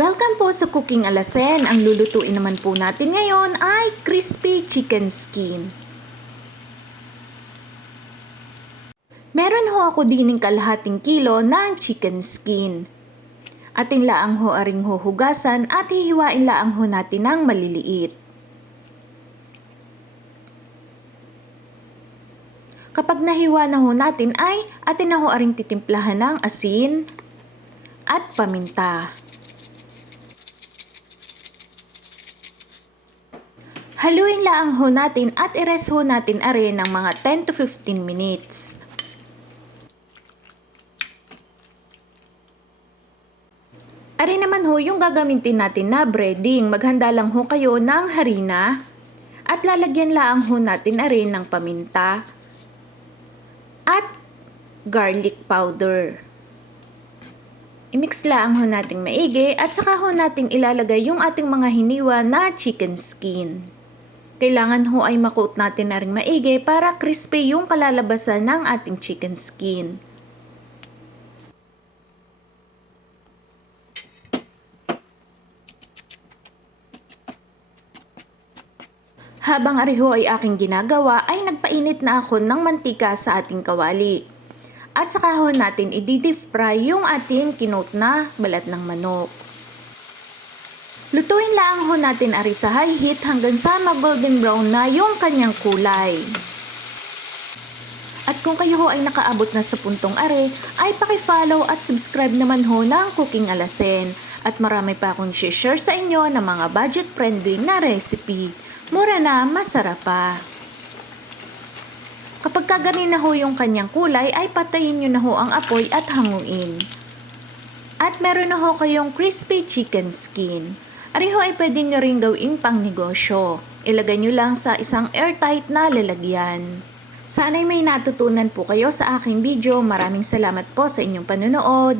Welcome po sa Cooking Alasen. Ang lulutuin naman po natin ngayon ay crispy chicken skin. Meron ho ako dining kalahating kilo ng chicken skin. Ating laang ho aring huhugasan at hihiwain laang ho natin ng maliliit. Kapag nahiwa na ho natin ay atin na ho aring titimplahan ng asin at paminta. Haluin laang ho natin at i-rest ho natin are ng mga 10 to 15 minutes. Are naman ho yung gagamitin natin na breading. Maghanda lang ho kayo ng harina at lalagyan laang ho natin are ng paminta at garlic powder. I-mix laang ho nating maigi at saka ho nating ilalagay yung ating mga hiniwa na chicken skin. Kailangan ho ay ma-coat natin na rin maigi para crispy yung kalalabasan ng ating chicken skin. Habang ariho ay aking ginagawa ay nagpainit na ako ng mantika sa ating kawali. At saka ho natin i-deep fry yung ating kinoat na balat ng manok. Lutuin lang ho natin ari sa high heat hanggang sa mag-golden brown na yung kanyang kulay. At kung kayo ho ay nakaabot na sa puntong ari, ay paki-follow at subscribe naman ho ng Cooking Alasen. At marami pa akong share sa inyo ng mga budget-friendly na recipe. Mura na, masarap pa. Kapag kaganin na ho yung kanyang kulay, ay patayin nyo na ho ang apoy at hanguin. At meron na ho kayong crispy chicken skin. Ariho ay pwede nyo rin gawing pang negosyo. Ilagay nyo lang sa isang airtight na lalagyan. Sana'y may natutunan po kayo sa aking video. Maraming salamat po sa inyong panonood.